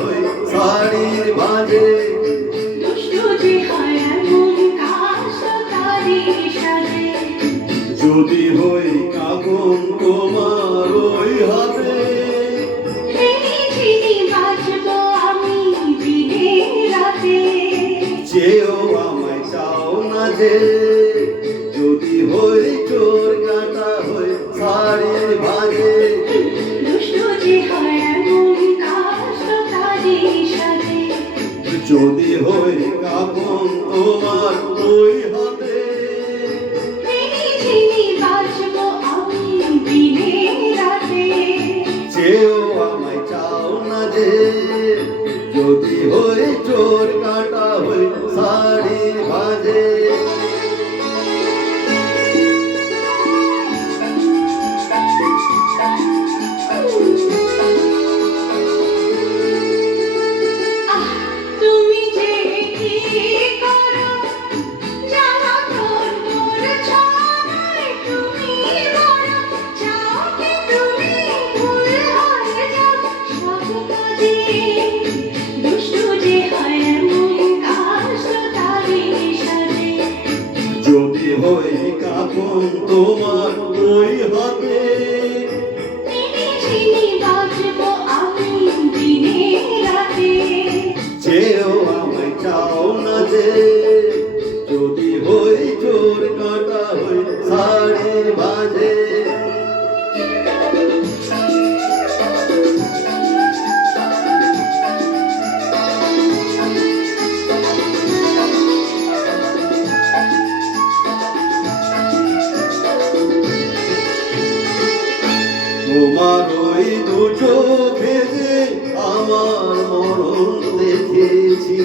হই শাড়ির ভাঁজে। যদি হই কাঁপন তোমার ওই হাতে, চেয়েও আমায় চাও না যে। যদি হই চোর কাঁটা হই শাড়ির ভাঁজে, যদি হই কাঁপন তোমার ওই হাতে, চেয়েও আমায় চাও না যে। যদি হই চোর কাঁটা হই শাড়ির ভাঁজে। যদি হই কাঁপন তোমার ওই হাতে, চেয়েও আমায় চাও না যে। যদি হই চোর কাঁটা হই শাড়ির ভাঁজে। তোমার ওই দু চোখে যে আমার মরণ দেখেছি।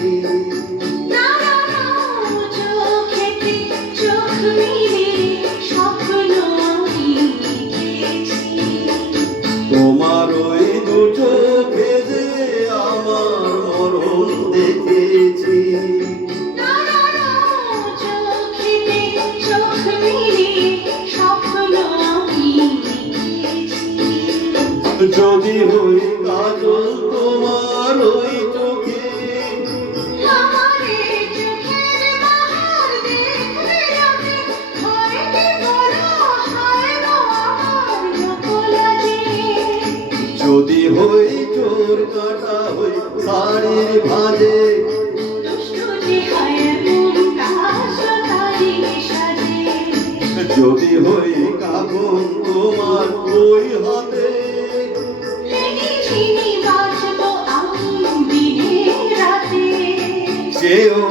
তোমার ওই দু চোখে যে আমার মরণ দেখেছি। যদি হই কাজল তোমার ওই চোখে, যদি হই চোর কাঁটা হই শাড়ির ভাঁজে। যদি হই কাঁপন তোমার ওই হাতে, চেয়েও